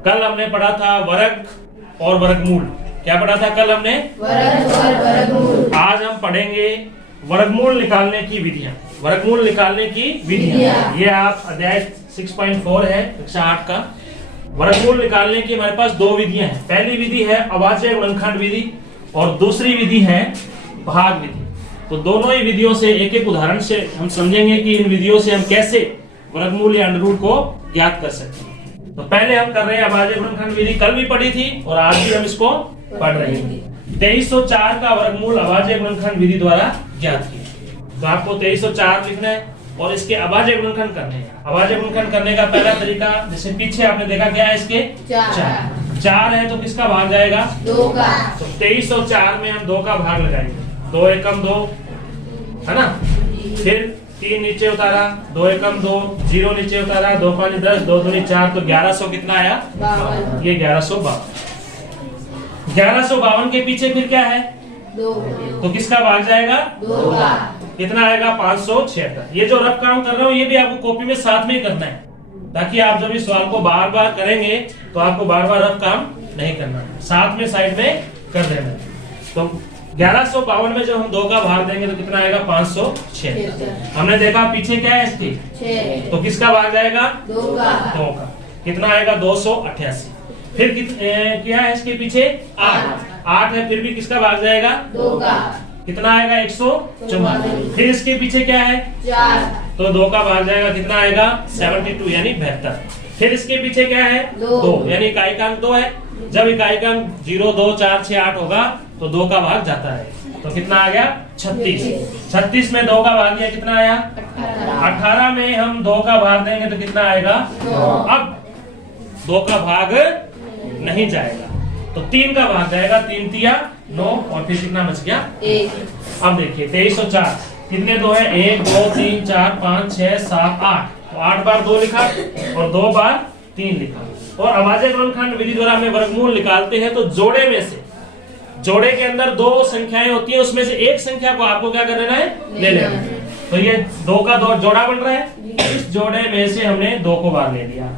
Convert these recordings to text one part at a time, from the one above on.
कल हमने पढ़ा था वर्ग और वर्गमूल। क्या पढ़ा था कल हमने? वर्ग और वर्गमूल। आज हम पढ़ेंगे वर्गमूल निकालने की विधियां। वर्गमूल निकालने की विधियां, ये आप अध्याय 6.4 है कक्षा 8 का। वर्गमूल निकालने की हमारे पास दो विधियां हैं। पहली विधि है अभाज्य गुणनखंड विधि और दूसरी विधि है भाग विधि। तो दोनों ही विधियों से एक एक उदाहरण से हम समझेंगे कि इन विधियों से हम कैसे वर्गमूल या अंडर रूट को ज्ञात कर सकते हैं। तो पहले हम कर रहे हैं अभाज्य गुणनखंड विधि, कल भी पढ़ी थी और आज भी हम इसको पढ़ रहे हैं। 2304 का वर्गमूल अभाज्य गुणनखंड विधि द्वारा ज्ञात किया। तो आपको 2304 लिखना है और इसके अभाज्य गुणनखंड करने हैं। अभाज्य गुणनखंड करने का पहला तरीका, जैसे पीछे आपने देखा क्या है, इसके 4 है तो किसका भाग जाएगा? 2 का। तो 2304 में हम 2 का भाग लगाएंगे। 2 एकम 2 है ना, फिर 3 नीचे उतारा, 2 एकम 2, 0 नीचे उतारा, 2 5 10, 2 दूनी 4, तो 1100 कितना आया? 52। ये 1152। 1152 के पीछे फिर क्या है? 2। तो किसका भाग जाएगा? 2 का। कितना आएगा? 576। ये जो रफ काम कर रहा हूँ ये भी आपको कॉपी में साथ में ही करना है, ताकि आप जब इस सवाल को बार बार करेंगे तो आपको बार बार रफ काम नहीं करना है, साथ में साइड में कर देना है। तो 1152 में जब हम 2 का भाग देंगे तो कितना आएगा? 576। हमने देखा पीछे क्या है इसके, 6। तो किसका भाग जाएगा? 2 का। 2 का। कितना आएगा? 288। फिर क्या है इसके पीछे? 8 है, फिर भी किसका भाग जाएगा? 2 का। कितना आएगा? 144। फिर इसके पीछे क्या है? 4। तो 2 का भाग जाएगा, कितना आएगा? 72 यानी 72। फिर इसके पीछे क्या है? 2 यानी इकाईकांक 2 है। जब इकाईकांक 0 2 4 6 8 होगा तो 2 का भाग जाता है, तो कितना आ गया? 36। 36 में 2 का भाग दिया, कितना आया? 18 में हम 2 का भाग देंगे तो कितना आएगा? 9। अब 2 का भाग नहीं जाएगा तो 3 का भाग जाएगा। 3 तिया 9 और फिर कितना बच गया? 1। अब देखिए 2304 कितने 2 है? 1 2 3 4 5 6 7 8, तो 8 बार 2 लिखा और 2 बार 3 लिखा। और अभाज्य गुणनखंड विधि द्वारा हमें वर्गमूल निकालते हैं तो जोड़े में से, जोड़े के अंदर 2 संख्याएं होती हैं, उसमें से एक संख्या को आपको क्या कर लेना है? ले लेना है। तो ये 2 का 2 जोड़ा बन रहा है। इस जोड़े में से हमने 2 को बाहर ले लिया,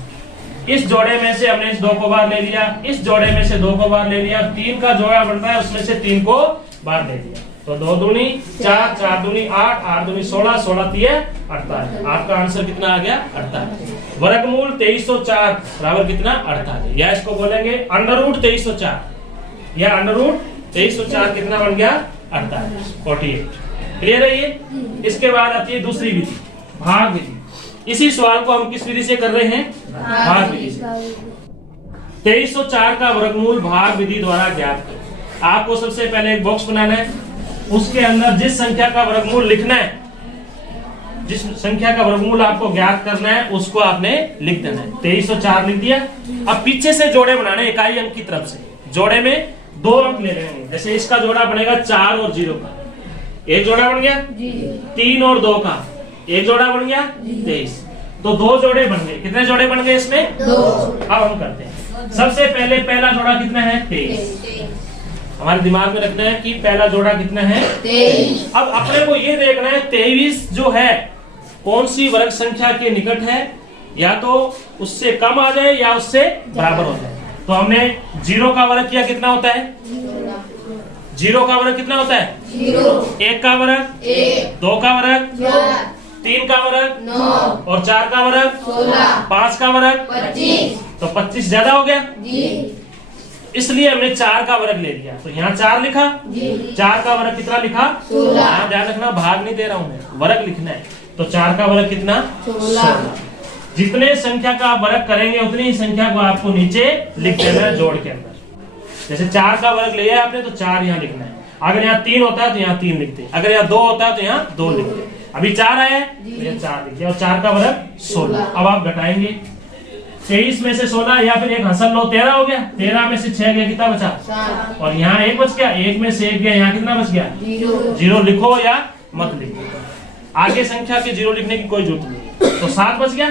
इस जोड़े में से हमने इस 2 को बाहर ले लिया, इस जोड़े में से 2 को बाहर ले लिया। 3 का जोड़ा बन रहा है, उसमें से 3 को बाहर ले लिया। तो 2 दूनी 4, 4 दूनी 8, 8 दूनी 16, 16 तिये 48। आपका आंसर कितना आ गया? 48। वर्गमूल 2304 बराबर कितना? 48। या इसको बोलेंगे अंडर रूट 2304, या अंडर रूट 2304 कितना बन गया? 48, 48। क्लियर है ये? इसके बाद आती है दूसरी विधि, भाग विधि। इसी सवाल को हम किस विधि से कर रहे हैं? भाग विधि से। 2304 का वर्गमूल भाग विधि द्वारा ज्ञात करें। आपको सबसे पहले एक बॉक्स बनाना है, उसके अंदर जिस संख्या का वर्गमूल लिखना है, जिस संख्या का वर्गमूल आपको ज्ञात करना है उसको आपने लिख देना है। 2304 लिख दिया। अब पीछे से जोड़े बनाने, इकाई अंक की तरफ से जोड़े में 2 अंक ले लेंगे। जैसे इसका जोड़ा बनेगा 4 और 0 का, एक जोड़ा बन गया। 3 और 2 का एक जोड़ा बन गया 23, तो 2 जोड़े बन गए। कितने जोड़े बन गए इसमें? 2। अब हम करते हैं। सबसे पहले पहला जोड़ा कितना है? 23। हमारे दिमाग में रखना है कि पहला जोड़ा कितना है? 23। अब अपने को ये देखना है 23 जो है कौन सी वर्ग संख्या के निकट है, या तो उससे कम आ जाए या उससे बराबर हो जाए। तो हमने 0 का वर्ग किया, कितना होता है? 0 का वर्ग कितना होता है? 0। 1 का वर्ग 1, 2 का वर्ग 4, 3 का वर्ग 9 और 4 का वर्ग 16, 5 का वर्ग 25। तो 25 ज्यादा हो गया, जी। इसलिए हमने 4 का वर्ग ले लिया। तो यहाँ 4 लिखा। जी। 4 का वर्ग कितना लिखा? 16। यहाँ ध्यान रखना, भाग नहीं दे रहा हूँ मैं, वर्ग लिखना है। तो 4 का वर्ग कितना? 16। जितने संख्या का आप वर्ग करेंगे उतनी ही संख्या को आपको नीचे लिख देना है जोड़ के अंदर। जैसे 4 का वर्ग लिया है आपने तो 4 यहाँ लिखना है। अगर यहाँ 3 होता है तो यहाँ 3 लिखते, अगर यहाँ 2 होता है तो यहाँ 2 लिखते। अभी 4 आया है तो यहाँ 4 लिखिए, और 4 का वर्ग 16। अब आप घटाएंगे 23 में से 16 या फिर एक हंसल लो 13 हो गया। 13 में से 6 गया, कितना बचा? 7। और यहाँ 1 बच गया, 1 में से 1 गया, यहाँ कितना बच गया? 0। 0 लिखो या मत लिखो, आगे संख्या के 0 लिखने की कोई जरूरत नहीं। तो 7 बच गया।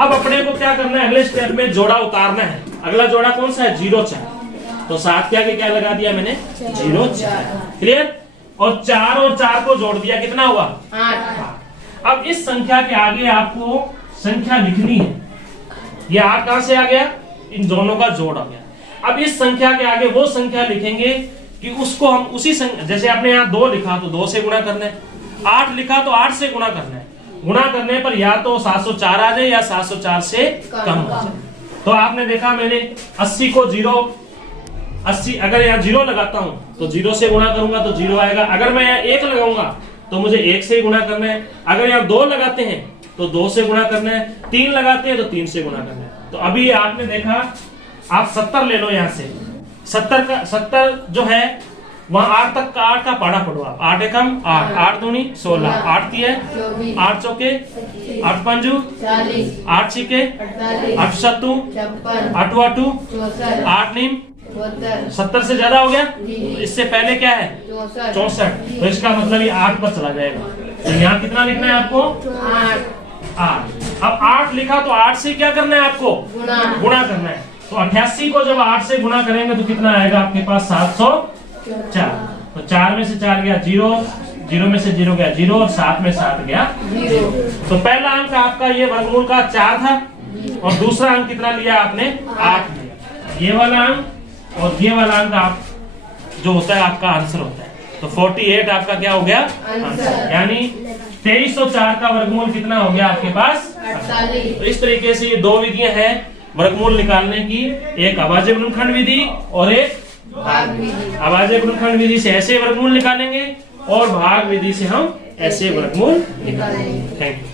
अब अपने को क्या करना है? अगले स्टेप में जोड़ा उतारना है। अगला जोड़ा कौन सा है? 0 4। तो 7 के आगे क्या लगा दिया मैंने? 0 4। क्लियर? और 4 को जोड़ दिया, कितना हुआ? 8। अब इस संख्या के आगे आपको संख्या लिखनी है। ये 8 कहां से आ गया? इन दोनों का जोड़ आ गया। अब इस संख्या के आगे वो संख्या लिखेंगे कि उसको हम उसी जैसे आपने यहाँ 2 लिखा तो 2 से गुणा करना है, 8 लिखा तो 8 से गुणा करना है। गुणा करने पर या तो 704 आ जाए या 704 से कम हो जाए। तो आपने देखा मैंने 80 को 80 अगर यहाँ 0 लगाता हूं तो 0 से गुणा करूंगा तो 0 आएगा। अगर मैं यहाँ 1 लगाऊंगा तो मुझे 1 से गुणा करना है। अगर यहाँ 2 लगाते हैं तो 2 से गुणा करना है, 3 लगाते हैं तो 3 से गुणा करना है। तो अभी आपने देखा, आप 70 ले लो यहाँ से, 70 जो है वहां 8 तक का 8 का पढ़ा पढ़ो आप। 8 एकम 8, 8 दूनी 16, 8 तिये 8 चौके 8 पंजू 8 छिके 8 सत्तू 8 आटू 8 नीम 70 से ज्यादा हो गया। तो इससे पहले क्या है 64, तो इसका मतलब ये 8 पर चला जाएगा। तो यहाँ कितना लिखना है आपको 8। अब 8 लिखा तो 8 से क्या करना है आपको गुणा करना है। तो 88 को जब 8 से गुणा करेंगे तो कितना आएगा आपके पास 704। तो 4 में से 4 गया 0, 0 में से 0 गया 0 और 7 में 7 गया 0। तो पहला अंक आपका ये वर्गमूल का 4 था और दूसरा अंक कितना लिया आपने 8 लिया। ये वाला अंक और ये वाला अंक आप जो होता है आपका आंसर होता है। तो 48 आपका क्या हो गया आंसर, यानी 2304 का वर्गमूल कितना हो गया आपके पास 48। तो इस तरीके से ये 2 विधियां हैं वर्गमूल निकालने की, एक अभाज्य गुणनखंड विधि और एक भाग विधि। अभाज्य गुणनखंड विधि से ऐसे वर्गमूल निकालेंगे और भाग विधि से हम ऐसे वर्गमूल निकालेंगे। Thank you.